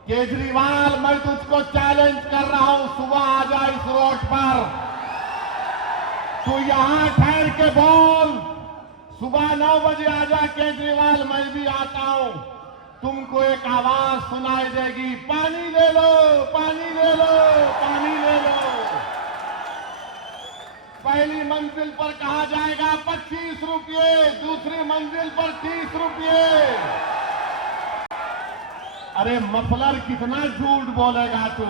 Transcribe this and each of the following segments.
केजरीवाल, मैं तुझको चैलेंज कर रहा हूं, सुबह आ जा इस रोड पर, तू यहां ठहर के बोल। सुबह 9 बजे आ जा केजरीवाल, मैं भी आता हूं। तुमको एक आवाज सुनाई देगी, पानी ले लो, पानी ले लो, पानी ले लो। पहली मंजिल पर कहा जाएगा 25 रुपये, दूसरी मंजिल पर 30 रुपये। अरे मफलर, कितना झूठ बोलेगा तू,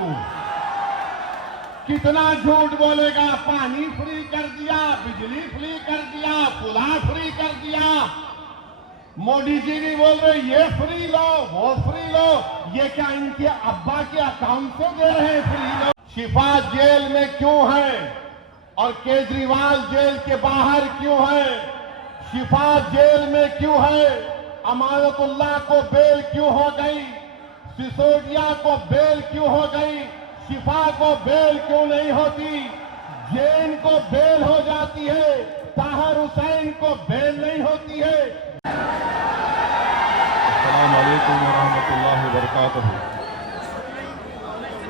कितना झूठ बोलेगा। पानी फ्री कर दिया, बिजली फ्री कर दिया, पुला फ्री कर दिया। मोदी जी भी बोल रहे ये फ्री लो, वो फ्री लो। ये क्या इनके अब्बा के अकाउंट से दे रहे हैं फ्री लो? शिफा जेल में क्यों है और केजरीवाल जेल के बाहर क्यों है? शिफा जेल में क्यों है? अमानतुल्लाह को बेल क्यों हो गई? सिसोदिया को बेल क्यों हो गई? शिफा को बेल क्यों नहीं होती? जैन को बेल हो जाती है, ताहर हुसैन को बेल नहीं होती है। अस्सलाम वालेकुम वरहमतुल्लाहि वबरकातुहू।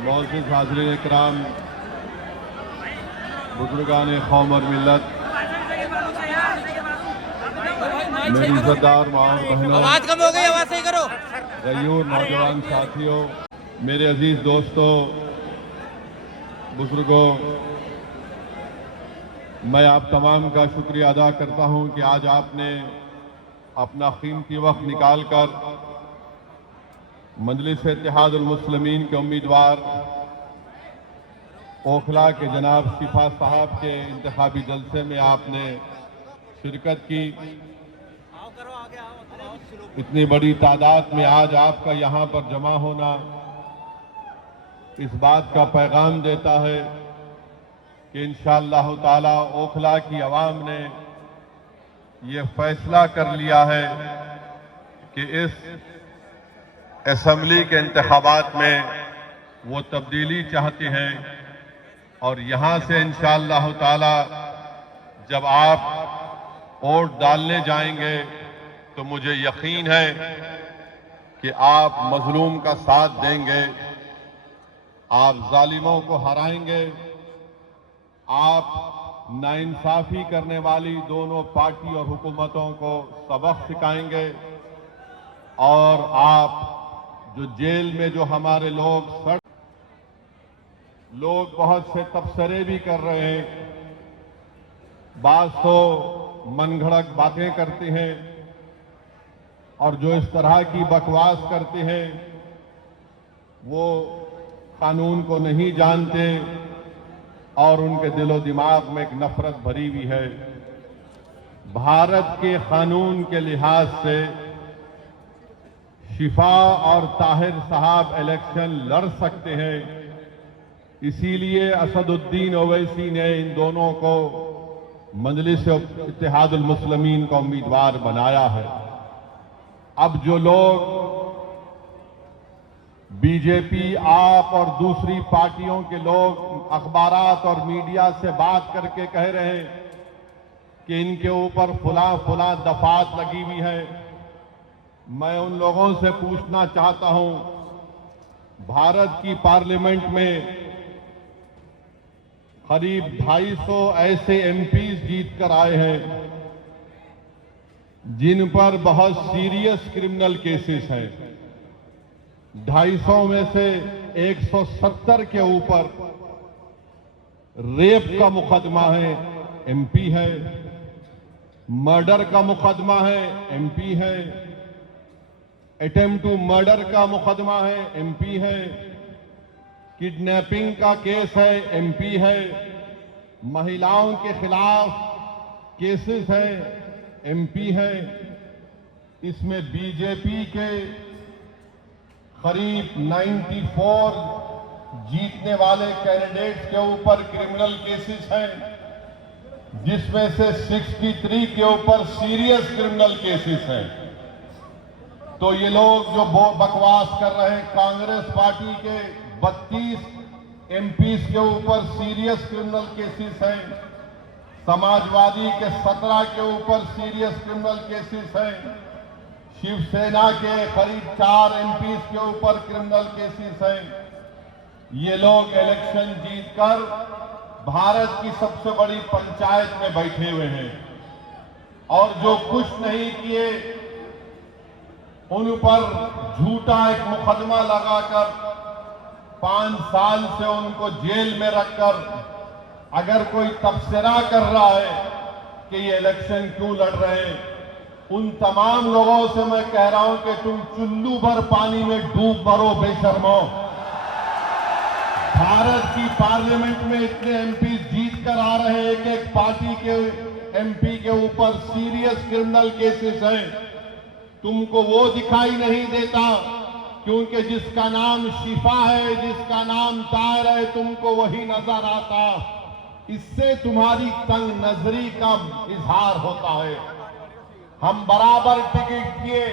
मौजूद हाज़रीन इकराम, बुजुर्गान कौम और मिल्लत, मेरी इज़्ज़तदार माँ बहनों, आवाज कम हो गई, आवाज सही करो। गयूर नौजवान साथियों, मेरे अजीज दोस्तों, बुजुर्गों, मैं आप तमाम का शुक्रिया अदा करता हूं कि आज आपने अपना कीमती वक्त निकालकर मजलिस इत्तेहादुल मुस्लिमीन के उम्मीदवार ओखला के जनाब शिफा साहब के इंतखाबी जलसे में आपने शिरकत की। इतनी बड़ी तादाद में आज आपका यहाँ पर जमा होना इस बात का पैगाम देता है कि इंशाअल्लाह ताला ओखला की आवाम ने ये फैसला कर लिया है कि इस असेंबली के इंतखाबात में वो तब्दीली चाहते हैं। और यहाँ से इंशाअल्लाह ताला जब आप वोट डालने जाएंगे तो मुझे यकीन है कि आप मजलूम का साथ देंगे, आप जालिमों को हराएंगे, आप नाइंसाफी करने वाली दोनों पार्टी और हुकूमतों को सबक सिखाएंगे, और आप जो जेल में जो हमारे लोग बहुत से तबसरे भी कर रहे हैं, बात तो मनगढ़ंत बातें करते हैं और जो इस तरह की बकवास करते हैं वो कानून को नहीं जानते और उनके दिलो दिमाग में एक नफरत भरी हुई है। भारत के कानून के लिहाज से शिफा और ताहिर साहब इलेक्शन लड़ सकते हैं, इसीलिए असदुद्दीन ओवैसी ने इन दोनों को मजलिस इत्तेहादुल मुस्लिमीन का उम्मीदवार बनाया है। अब जो लोग बीजेपी, आप और दूसरी पार्टियों के लोग अखबारात और मीडिया से बात करके कह रहे हैं कि इनके ऊपर फुला दफात लगी हुई है, मैं उन लोगों से पूछना चाहता हूं, भारत की पार्लियामेंट में करीब 250 ऐसे एमपीज जीत कर आए हैं जिन पर बहुत सीरियस क्रिमिनल केसेस हैं। 250 में से 170 के ऊपर रेप का मुकदमा है, एमपी है, मर्डर का मुकदमा है, एमपी है, अटेम्प्ट टू मर्डर का मुकदमा है, एमपी है, किडनैपिंग का केस है, एमपी है, महिलाओं के खिलाफ केसेस है, एमपी है। इसमें बीजेपी के करीब 94 जीतने वाले कैंडिडेट्स के ऊपर क्रिमिनल केसेस हैं, जिसमें से 63 के ऊपर सीरियस क्रिमिनल केसेस हैं। तो ये लोग जो बकवास कर रहे हैं, कांग्रेस पार्टी के 32 एमपीज के ऊपर सीरियस क्रिमिनल केसेस हैं, समाजवादी के 17 के ऊपर सीरियस क्रिमिनल केसेस हैं, शिवसेना के करीब 4 एमपीज के ऊपर क्रिमिनल केसेस हैं। ये लोग इलेक्शन जीतकर भारत की सबसे बड़ी पंचायत में बैठे हुए हैं और जो कुछ नहीं किए उन पर झूठा एक मुकदमा लगाकर 5 साल से उनको जेल में रखकर अगर कोई तबसरा कर रहा है कि ये इलेक्शन क्यों लड़ रहे हैं, उन तमाम लोगों से मैं कह रहा हूं कि तुम चुल्लू भर पानी में डूब मरो बेशर्मो। भारत की पार्लियामेंट में इतने एमपी जीत कर आ रहे हैं, एक पार्टी के एमपी के ऊपर सीरियस क्रिमिनल केसेस हैं। तुमको वो दिखाई नहीं देता क्योंकि जिसका नाम शिफा है, जिसका नाम तायर है, तुमको वही नजर आता। इससे तुम्हारी तंग नजरी का इजहार होता है। हम बराबर टिकट दिए,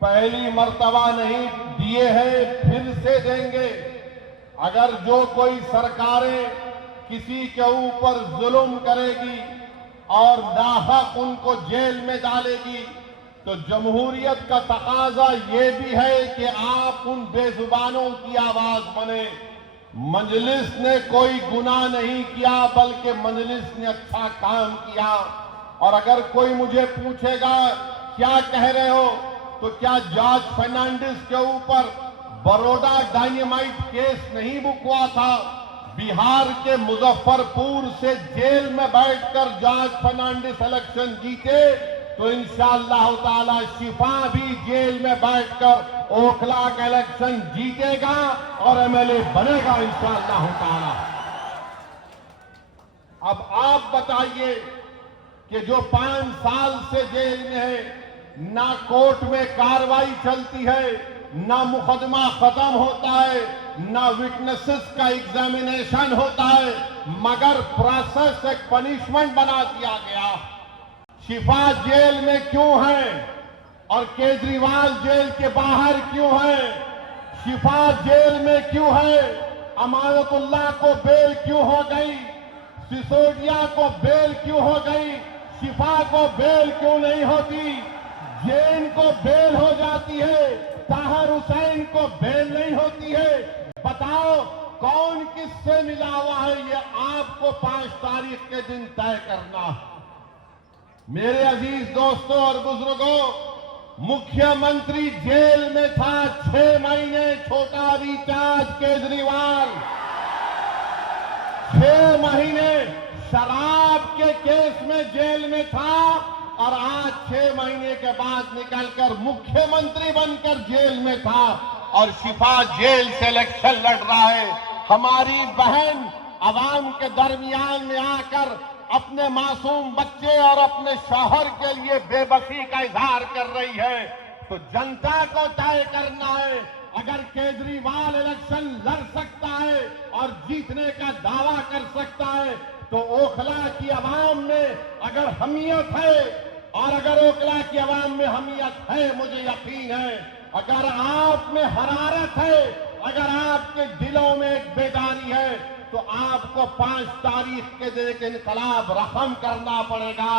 पहली मर्तबा नहीं दिए हैं, फिर से देंगे। अगर जो कोई सरकारें किसी के ऊपर जुल्म करेगी और नाहक उनको जेल में डालेगी, तो जमहूरियत का तकाजा ये भी है कि आप उन बेजुबानों की आवाज बने। मजलिस ने कोई गुनाह नहीं किया, बल्कि मजलिस ने अच्छा काम किया। और अगर कोई मुझे पूछेगा क्या कह रहे हो, तो क्या जॉर्ज फर्नांडिस के ऊपर बड़ौदा डायनेमाइट केस नहीं बुक हुआ था? बिहार के मुजफ्फरपुर से जेल में बैठकर जॉर्ज फर्नांडिस इलेक्शन जीते, तो इंशाअल्लाह ताला शिफा भी जेल में बैठकर ओखला का इलेक्शन जीतेगा और एमएलए बनेगा इंशाअल्लाह ताला। अब आप बताइए कि जो 5 साल से जेल में है, ना कोर्ट में कार्रवाई चलती है, ना मुकदमा खत्म होता है, ना विटनेसेस का एग्जामिनेशन होता है, मगर प्रोसेस एक पनिशमेंट बना दिया गया। शिफा जेल में क्यों है और केजरीवाल जेल के बाहर क्यों है? शिफा जेल में क्यों है? अमानतुल्लाह को बेल क्यों हो गई? सिसोदिया को बेल क्यों हो गई? शिफा को बेल क्यों नहीं होती? जैन को बेल हो जाती है, ताहिर हुसैन को बेल नहीं होती है। बताओ कौन किससे मिला हुआ है, ये आपको 5 तारीख के दिन तय करना। मेरे अजीज दोस्तों और बुजुर्गों, मुख्यमंत्री जेल में था 6 महीने, छोटा रिचार्ज केजरीवाल 6 महीने शराब के केस में जेल में था और आज 6 महीने के बाद निकलकर मुख्यमंत्री बनकर जेल में था और शिफा जेल से इलेक्शन लड़ रहा है। हमारी बहन आवाम के दरमियान में आकर अपने मासूम बच्चे और अपने शौहर के लिए बेबसी का इजहार कर रही है, तो जनता को तय करना है। अगर केजरीवाल इलेक्शन लड़ सकता है और जीतने का दावा कर सकता है, तो ओखला की आवाम में अगर हमीयत है, और अगर ओखला की आवाम में हमीयत है, मुझे यकीन है, अगर आप में हरारत है, अगर आपके दिलों में एक बेदारी है, तो आपको 5 तारीख के दिन एक इनकलाब रकम करना पड़ेगा।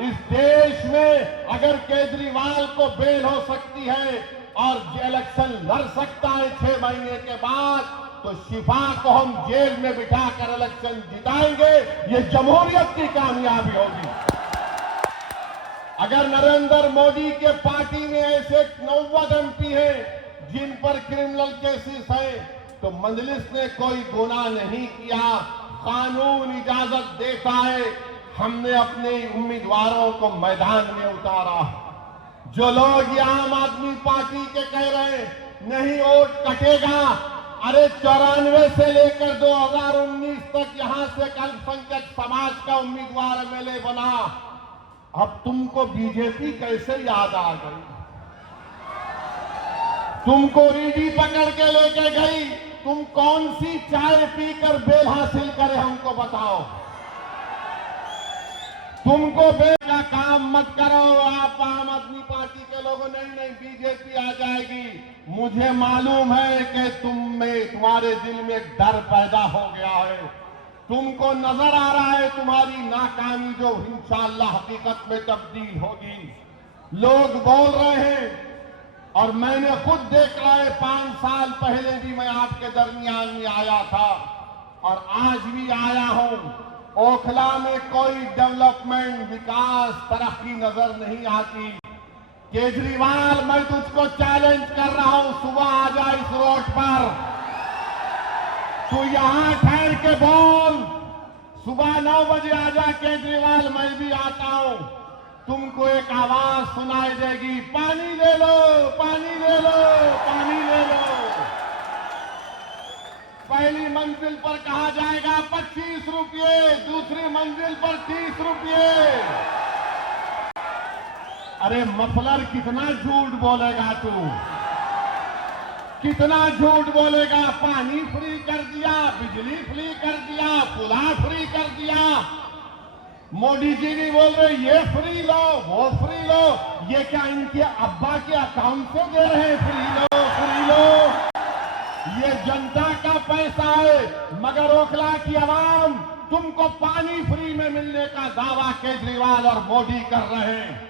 इस देश में अगर केजरीवाल को बेल हो सकती है और इलेक्शन लड़ सकता है 6 महीने के बाद, तो शिफा को हम जेल में बिठाकर इलेक्शन जिताएंगे। ये जमहूरियत की कामयाबी होगी। अगर नरेंद्र मोदी के पार्टी में ऐसे 90 एमपी हैं जिन पर क्रिमिनल केसेस हैं, तो मजलिस ने कोई गुनाह नहीं किया, कानून इजाजत देता है। हमने अपने उम्मीदवारों को मैदान में उतारा। जो लोग ये आम आदमी पार्टी के कह रहे हैं नहीं वोट कटेगा, अरे 94 से लेकर 2019 तक यहां से अल्पसंख्यक समाज का उम्मीदवार एमएलए बना। अब तुमको बीजेपी कैसे याद आ गई? तुमको ईडी पकड़ के लेके गई, तुम कौन सी चाय पीकर बेल हासिल करे हमको बताओ। तुमको बेल का काम मत करो। आप आम आदमी पार्टी के लोगों नहीं बीजेपी आ जाएगी। मुझे मालूम है कि तुम्हारे दिल में डर पैदा हो गया है। तुमको नजर आ रहा है तुम्हारी नाकामी जो इंशाअल्लाह हकीकत में तब्दील होगी। लोग बोल रहे हैं और मैंने खुद देख रहा है, 5 साल पहले भी मैं आपके दरमियान में आया था और आज भी आया हूं। ओखला में कोई डेवलपमेंट, विकास, तरक्की नजर नहीं आती। केजरीवाल, मैं तुझको चैलेंज कर रहा हूं, सुबह आ जा इस रोड पर, तू यहां ठहर के बोल। सुबह 9 बजे आ जा केजरीवाल, मैं भी आता हूं। तुमको एक आवाज सुनाई देगी, पानी ले लो, पानी ले लो, पानी ले लो। पहली मंजिल पर कहा जाएगा 25 रुपये, दूसरी मंजिल पर 30 रुपये। अरे मफलर, कितना झूठ बोलेगा तू, कितना झूठ बोलेगा। पानी फ्री कर दिया, बिजली फ्री कर दिया, पुला फ्री कर दिया। मोदी जी भी बोल रहे ये फ्री लो, वो फ्री लो। ये क्या इनके अब्बा के अकाउंट से दे रहे हैं? फ्री लो, फ्री लो। ये जनता का पैसा है, मगर ओखला की आवाम तुमको पानी फ्री में मिलने का दावा केजरीवाल और मोदी कर रहे हैं।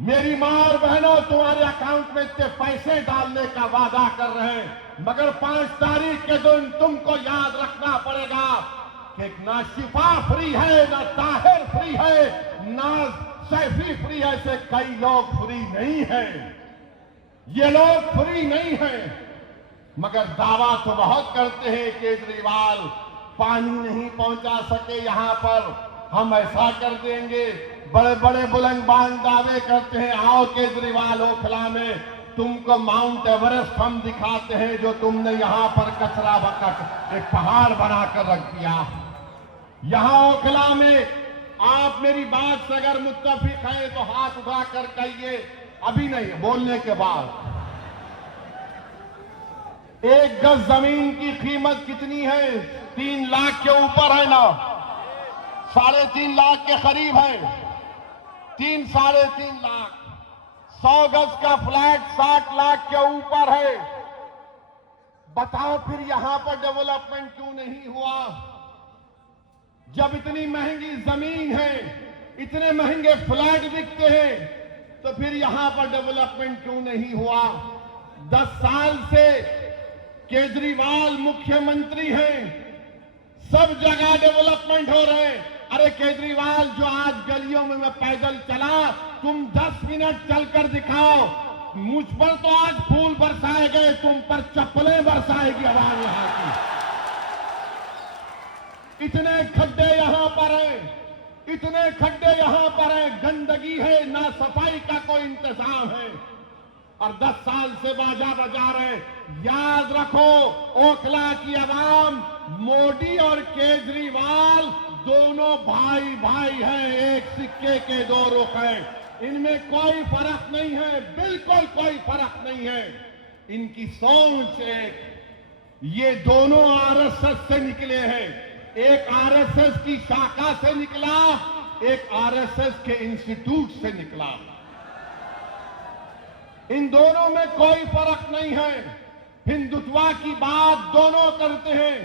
मेरी मां और बहनों, तुम्हारे अकाउंट में इतने पैसे डालने का वादा कर रहे हैं, मगर 5 तारीख के दिन तुमको याद रखना पड़ेगा कि ना शिफा फ्री है, ना ताहिर फ्री है, ना सैफी फ्री है। ऐसे कई लोग फ्री नहीं है। ये लोग फ्री नहीं है, मगर दावा तो बहुत करते हैं केजरीवाल पानी नहीं पहुंचा सके यहां पर, हम ऐसा कर देंगे। बड़े बड़े बुलंदबाज दावे करते हैं। आओ केजरीवाल, ओखला में तुमको माउंट एवरेस्ट हम दिखाते हैं, जो तुमने यहां पर कचरा बकट एक पहाड़ बनाकर रख दिया। यहां ओखला में आप मेरी बात से अगर मुत्तफिक हैं तो हाथ उठाकर कहिए। अभी नहीं, बोलने के बाद। 1 गज जमीन की कीमत कितनी है? 3 लाख के ऊपर है ना, 3.5 लाख के करीब है। 3 साढ़े 3 लाख। 100 गज का फ्लैट 60 लाख के ऊपर है। बताओ फिर यहां पर डेवलपमेंट क्यों नहीं हुआ? जब इतनी महंगी जमीन है, इतने महंगे फ्लैट बिकते हैं, तो फिर यहां पर डेवलपमेंट क्यों नहीं हुआ? 10 साल से केजरीवाल मुख्यमंत्री हैं, सब जगह डेवलपमेंट हो रहे हैं। अरे केजरीवाल, जो आज गलियों में मैं पैदल चला, तुम 10 मिनट चलकर दिखाओ। मुझ पर तो आज फूल बरसाए गए, तुम पर चप्पलें बरसाएगी आवाज यहां की। इतने खड्डे यहां पर हैं, इतने खड्डे यहां पर हैं, गंदगी है, ना सफाई का कोई इंतजाम है, और 10 साल से बाजा बजा रहे। याद रखो, ओखला की आवाम, मोदी और केजरीवाल दोनों भाई भाई हैं, एक सिक्के के 2 रुख हैं। इनमें कोई फर्क नहीं है, बिल्कुल कोई फर्क नहीं है। इनकी सोच एक। ये दोनों आरएसएस से निकले हैं। एक आरएसएस की शाखा से निकला, एक आरएसएस के इंस्टीट्यूट से निकला। इन दोनों में कोई फर्क नहीं है। हिंदुत्व की बात दोनों करते हैं।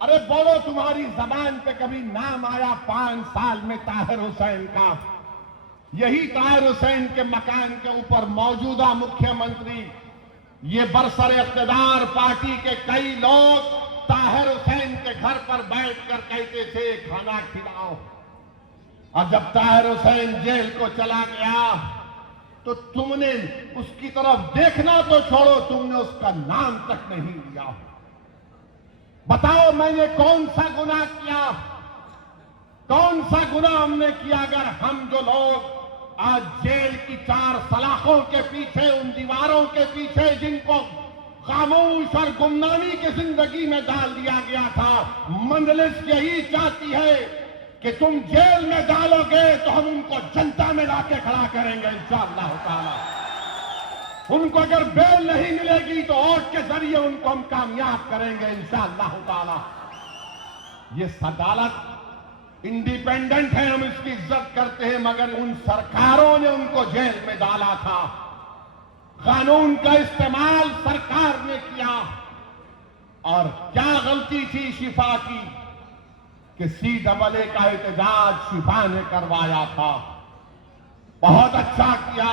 अरे बोलो, तुम्हारी जबान पे कभी नाम आया 5 साल में ताहिर हुसैन का? यही ताहिर हुसैन के मकान के ऊपर मौजूदा मुख्यमंत्री, ये बरसर इख्तिदार पार्टी के कई लोग ताहिर हुसैन के घर पर बैठकर कहते थे खाना खिलाओ। और जब ताहिर हुसैन जेल को चला गया तो तुमने उसकी तरफ देखना तो छोड़ो, तुमने उसका नाम तक नहीं लिया। बताओ, मैंने कौन सा गुनाह किया? कौन सा गुनाह हमने किया? अगर हम जो लोग आज जेल की 4 सलाखों के पीछे, उन दीवारों के पीछे जिनको खामोश और गुमनामी की जिंदगी में डाल दिया गया था, मंजलिस यही चाहती है कि तुम जेल में डालोगे तो हम उनको जनता में लाके खड़ा करेंगे इंशाअल्लाह ताला। उनको अगर बेल नहीं मिलेगी तो वोट के जरिए उनको हम कामयाब करेंगे इंशाअल्लाह ताला। ये अदालत इंडिपेंडेंट है, हम इसकी इज्जत करते हैं, मगर उन सरकारों ने उनको जेल में डाला था। कानून का इस्तेमाल सरकार ने किया। और क्या गलती थी शिफा की कि CAA का एहतजाज शिफा ने करवाया था। बहुत अच्छा किया।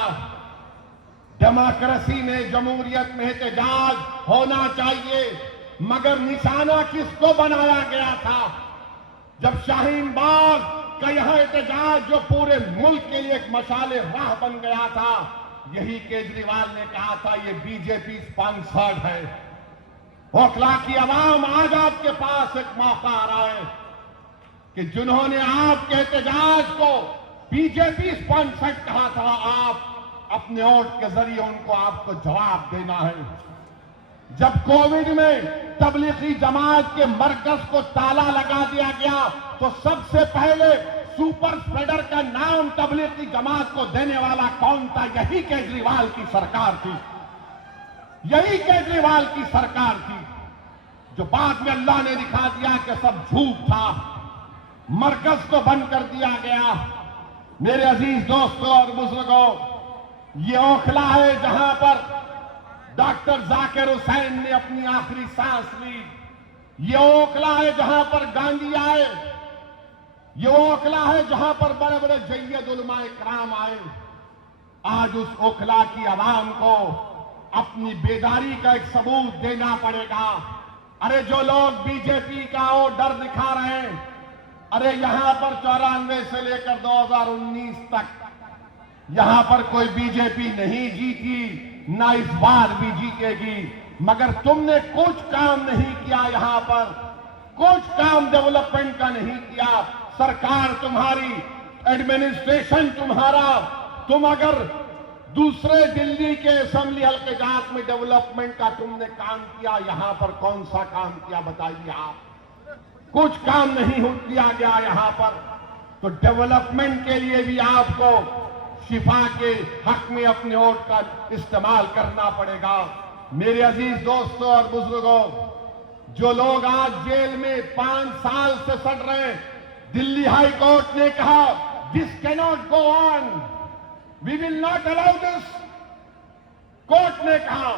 डेमोक्रेसी में, जमहूरियत में एहतजाज होना चाहिए, मगर निशाना किसको बनाया गया था? जब शाहीन बाग का यह एहतजाज जो पूरे मुल्क के लिए एक मशाले राह बन गया था, यही केजरीवाल ने कहा था ये बीजेपी स्पॉन्सर्ड है। ओखला की आवाम, आज आपके पास एक मौका आ रहा है कि जिन्होंने आपके एहतजाज को बीजेपी स्पॉन्सर्ड कहा था, आप अपने वोट के जरिए उनको आपको जवाब देना है। जब कोविड में तबलीगी जमात के मरकज को ताला लगा दिया गया तो सबसे पहले सुपर स्प्रेडर का नाम तबलीगी जमात को देने वाला कौन था? यही केजरीवाल की सरकार थी। यही केजरीवाल की सरकार थी, जो बाद में अल्लाह ने दिखा दिया कि सब झूठ था, मरकज को बंद कर दिया गया। मेरे अजीज दोस्तों और बुजुर्गों, ये ओखला है जहां पर डॉक्टर जाकिर हुसैन ने अपनी आखिरी सांस ली। ये ओखला है जहां पर गांधी आए। ये ओखला है जहां पर बड़े बड़े जय्यद उलमाए कराम आए। आज उस ओखला की आवाम को अपनी बेदारी का एक सबूत देना पड़ेगा। अरे जो लोग बीजेपी का वो डर दिखा रहे हैं, अरे यहां पर 94 से लेकर 2019 तक यहां पर कोई बीजेपी नहीं जीती, ना इस बार भी जीतेगी, मगर तुमने कुछ काम नहीं किया। यहां पर कुछ काम डेवलपमेंट का नहीं किया। सरकार तुम्हारी, एडमिनिस्ट्रेशन तुम्हारा, तुम अगर दूसरे दिल्ली के असेंबली हल्के जात में डेवलपमेंट का तुमने काम किया, यहां पर कौन सा काम किया बताइए आप? कुछ काम नहीं किया गया यहां पर। तो डेवलपमेंट के लिए भी आपको शिफा के हक में अपने वोट का इस्तेमाल करना पड़ेगा। मेरे अजीज दोस्तों और बुजुर्गों, जो लोग आज जेल में 5 साल से सड़ रहे हैं, दिल्ली हाई कोर्ट ने कहा this cannot go on, we will not allow this. Court ने कहा,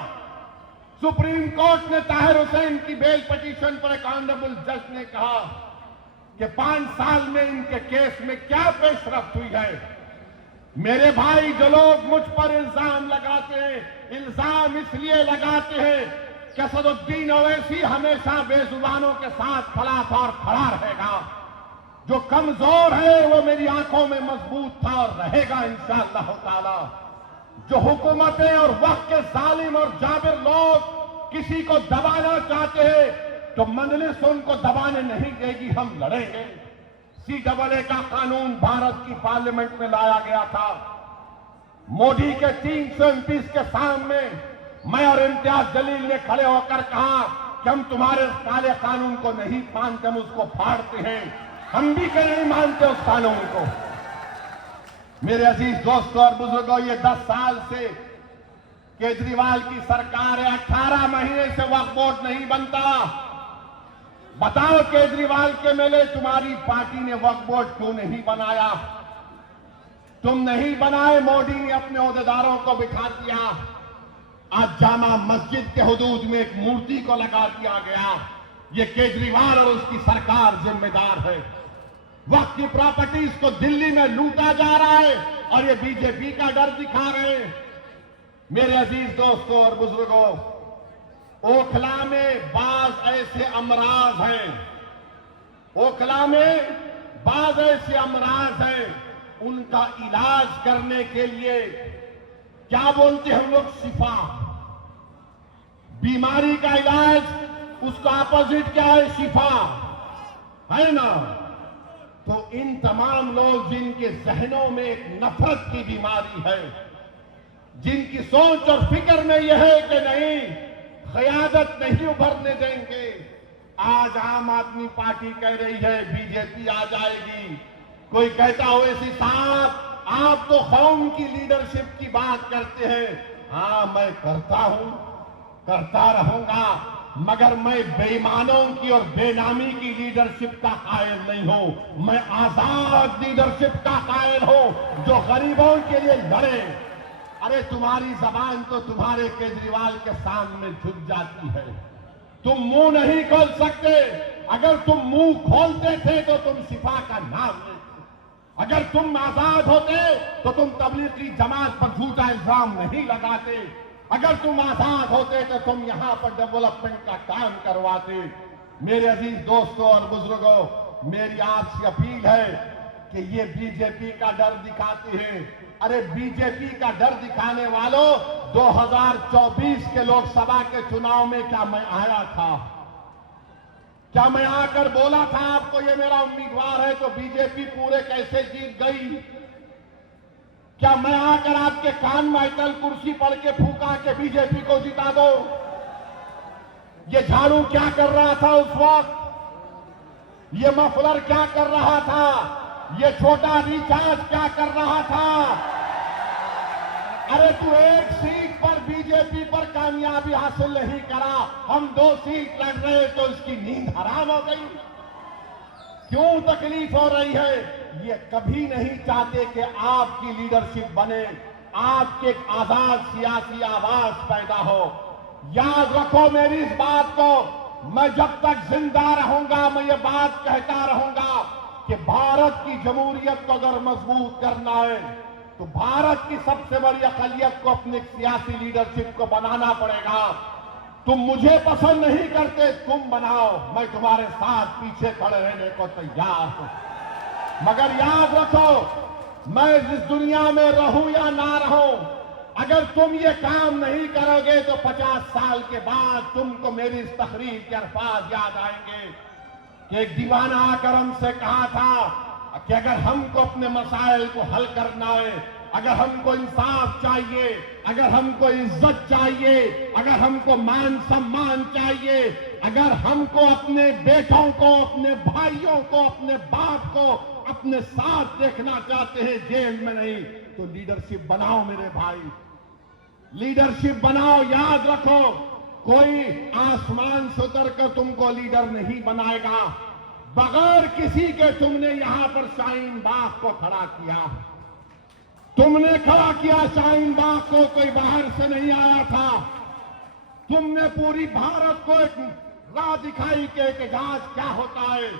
सुप्रीम कोर्ट ने ताहिर हुसैन की बेल पिटीशन पर एक ऑनरेबल जज ने कहा कि 5 साल में इनके केस में क्या पेशरफ्त हुई है। मेरे भाई, जो लोग मुझ पर इल्जाम लगाते हैं, इल्जाम इसलिए लगाते हैं कि असदुद्दीन ओवैसी हमेशा बेजुबानों के साथ खड़ा था और खड़ा रहेगा। जो कमजोर है वो मेरी आंखों में मजबूत था और रहेगा इंशाअल्लाह ताला। जो हुकूमतें और वक्त के जालिम और जाबिर लोग किसी को दबाना चाहते हैं, तो मंजलिस उनको दबाने नहीं देगी, हम लड़ेंगे। CAA का कानून भारत की पार्लियामेंट में लाया गया था। मोदी के 300 MPs के सामने मैं और इम्तियाज जलील ने खड़े होकर कहा कि हम तुम्हारे काले कानून को नहीं मानते, हम उसको फाड़ते हैं। हम भी कहीं नहीं मानते उस कानून को। मेरे अजीज दोस्तों और बुजुर्गों, ये 10 साल से केजरीवाल की सरकार है। 18 महीने से वक्फ बोर्ड नहीं बनता। बताओ केजरीवाल के मेले, तुम्हारी पार्टी ने वक्फ बोर्ड क्यों नहीं बनाया? तुम नहीं बनाए, मोदी ने अपने ओहदेदारों को बिठा दिया। आज जामा मस्जिद के हुदूद में एक मूर्ति को लगा दिया गया। ये केजरीवाल और उसकी सरकार जिम्मेदार है। वक्त की प्रॉपर्टीज को दिल्ली में लूटा जा रहा है और ये बीजेपी का डर दिखा रहे हैं। मेरे अजीज दोस्तों और बुजुर्गों, ओखला में बाज ऐसे अमराज हैं, ओखला में बाज ऐसे अमराज हैं, उनका इलाज करने के लिए क्या बोलते हैं हम लोग? शिफा। बीमारी का इलाज, उसका अपोजिट क्या है? शिफा, है ना? तो इन तमाम लोग जिनके जहनों में एक नफरत की बीमारी है, जिनकी सोच और फिक्र में यह है कि नहीं, क़यादत नहीं उभरने देंगे। आज आम आदमी पार्टी कह रही है बीजेपी आ जाएगी। कोई कहता हो ऐसी साहब, आप तो कौम की लीडरशिप की बात करते हैं। हाँ, मैं करता हूं, करता रहूंगा, मगर मैं बेईमानों की और बेनामी की लीडरशिप का कायल नहीं हूं। मैं आजाद लीडरशिप का कायल हूं, जो गरीबों के लिए लड़े। अरे तुम्हारी जबान तो तुम्हारे केजरीवाल के सामने झुक जाती है, तुम मुंह नहीं खोल सकते। अगर तुम मुंह खोलते थे तो तुम शिफा का नाम लेते। अगर तुम आजाद होते तो तुम तबलीगी जमात पर झूठा इल्जाम नहीं लगाते। अगर तुम आजाद होते तो तुम यहां पर डेवलपमेंट का काम करवाते। मेरे अजीज दोस्तों और बुजुर्गों, मेरी आपसे अपील है कि ये बीजेपी का डर दिखाती है। अरे बीजेपी का डर दिखाने वालों, 2024 के लोकसभा के चुनाव में क्या मैं आया था? क्या मैं आकर बोला था आपको ये मेरा उम्मीदवार है तो बीजेपी पूरे कैसे जीत गई? क्या मैं आकर आपके कान में कल कुर्सी पड़ के फूका के बीजेपी को जिता दो? ये झाड़ू क्या कर रहा था उस वक्त? ये मफलर क्या कर रहा था? ये छोटा रिचार्ज क्या कर रहा था? अरे तू एक सीट पर बीजेपी पर कामयाबी हासिल नहीं करा, हम 2 सीट लड़ रहे तो इसकी नींद हराम हो गई। क्यों तकलीफ हो रही है? ये कभी नहीं चाहते कि आपकी लीडरशिप बने, आपके एक आजाद सियासी आवाज पैदा हो। याद रखो मेरी इस बात को, मैं जब तक जिंदा रहूंगा मैं ये बात कहता रहूंगा कि भारत की जमहूरियत को अगर मजबूत करना है तो भारत की सबसे बड़ी अक़लियत को अपनी सियासी लीडरशिप को बनाना पड़ेगा। तुम मुझे पसंद नहीं करते, तुम बनाओ, मैं तुम्हारे साथ पीछे खड़े रहने को तैयार हूं। मगर याद रखो, मैं इस दुनिया में रहूं या ना रहूं, अगर तुम ये काम नहीं करोगे तो 50 साल के बाद तुमको मेरी इस तकरीर के अल्फाज याद आएंगे कि एक दीवाना आकर हमसे कहा था कि अगर हमको अपने मसाइल को हल करना है, अगर हमको इंसाफ चाहिए, अगर हमको इज्जत चाहिए, अगर हमको मान सम्मान चाहिए, अगर हमको अपने बेटों को, अपने भाइयों को, अपने बाप को अपने साथ देखना चाहते हैं, जेल में नहीं, तो लीडरशिप बनाओ मेरे भाई, लीडरशिप बनाओ। याद रखो, कोई आसमान से उतर कर तुमको लीडर नहीं बनाएगा। बगैर किसी के तुमने यहां पर शाहीन बाग को खड़ा किया, तुमने खड़ा किया शाहीन बाग को, कोई बाहर से नहीं आया था। तुमने पूरी भारत को एक राह दिखाई कि एहतजाज क्या होता है।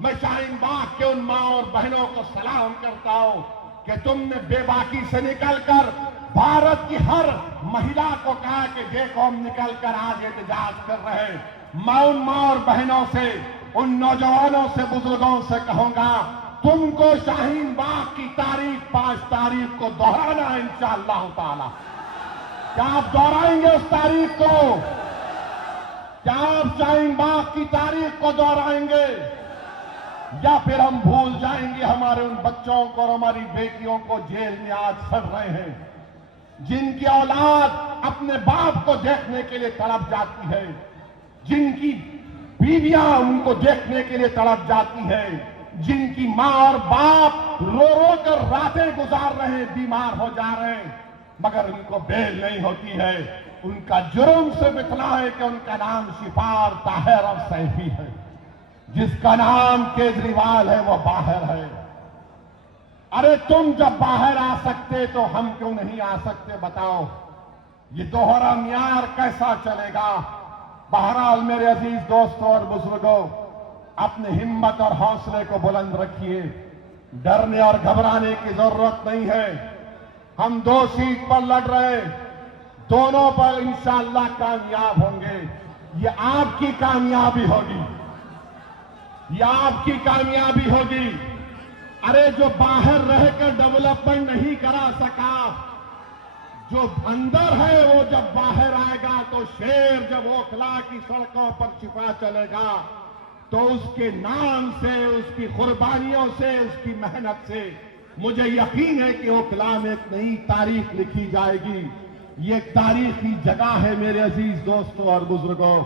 मैं शाहीन बाग के उन मां और बहनों को सलाम करता हूं कि तुमने बेबाकी से निकलकर भारत की हर महिला को कहा कि देखो हम निकलकर आज एहतजाज कर रहे हैं। मैं उन मां और बहनों से, उन नौजवानों से, बुजुर्गों से कहूंगा, तुमको शाहीन बाग की तारीख 5 तारीख को दोहराना है इंशाअल्लाह ताला। क्या आप दोहराएंगे उस तारीख को? क्या आप शाहीन बाग की तारीख को दोहराएंगे, या फिर हम भूल जाएंगे हमारे उन बच्चों को और हमारी बेटियों को जेल में आज सड़ रहे हैं, जिनकी औलाद अपने बाप को देखने के लिए तड़प जाती है, जिनकी बीवियां उनको देखने के लिए तड़प जाती है, जिनकी मां और बाप रो रो कर रातें गुजार रहे हैं, बीमार हो जा रहे हैं, मगर उनको बेल नहीं होती है। उनका जुर्म सिर्फ इतना है कि उनका नाम शिफार, ताहिर और सैफी है। जिसका नाम केजरीवाल है वो बाहर है। अरे तुम जब बाहर आ सकते तो हम क्यों नहीं आ सकते बताओ? ये दोहरा म्यार कैसा चलेगा? बहरहाल मेरे अजीज दोस्तों और बुजुर्गों, अपनी हिम्मत और हौसले को बुलंद रखिए। डरने और घबराने की जरूरत नहीं है। हम 2 सीट पर लड़ रहे, दोनों पर इंशाअल्लाह कामयाब होंगे। ये आपकी कामयाबी होगी, ये आपकी कामयाबी होगी। अरे जो बाहर रहकर डेवलपमेंट नहीं करा सका, जो अंदर है वो जब बाहर आएगा तो शेर जब ओखला की सड़कों पर छिपा चलेगा तो उसके नाम से, उसकी कुर्बानियों से, उसकी मेहनत से मुझे यकीन है कि ओखला में एक नई तारीख लिखी जाएगी। ये एक तारीखी जगह है मेरे अजीज दोस्तों और बुजुर्गों।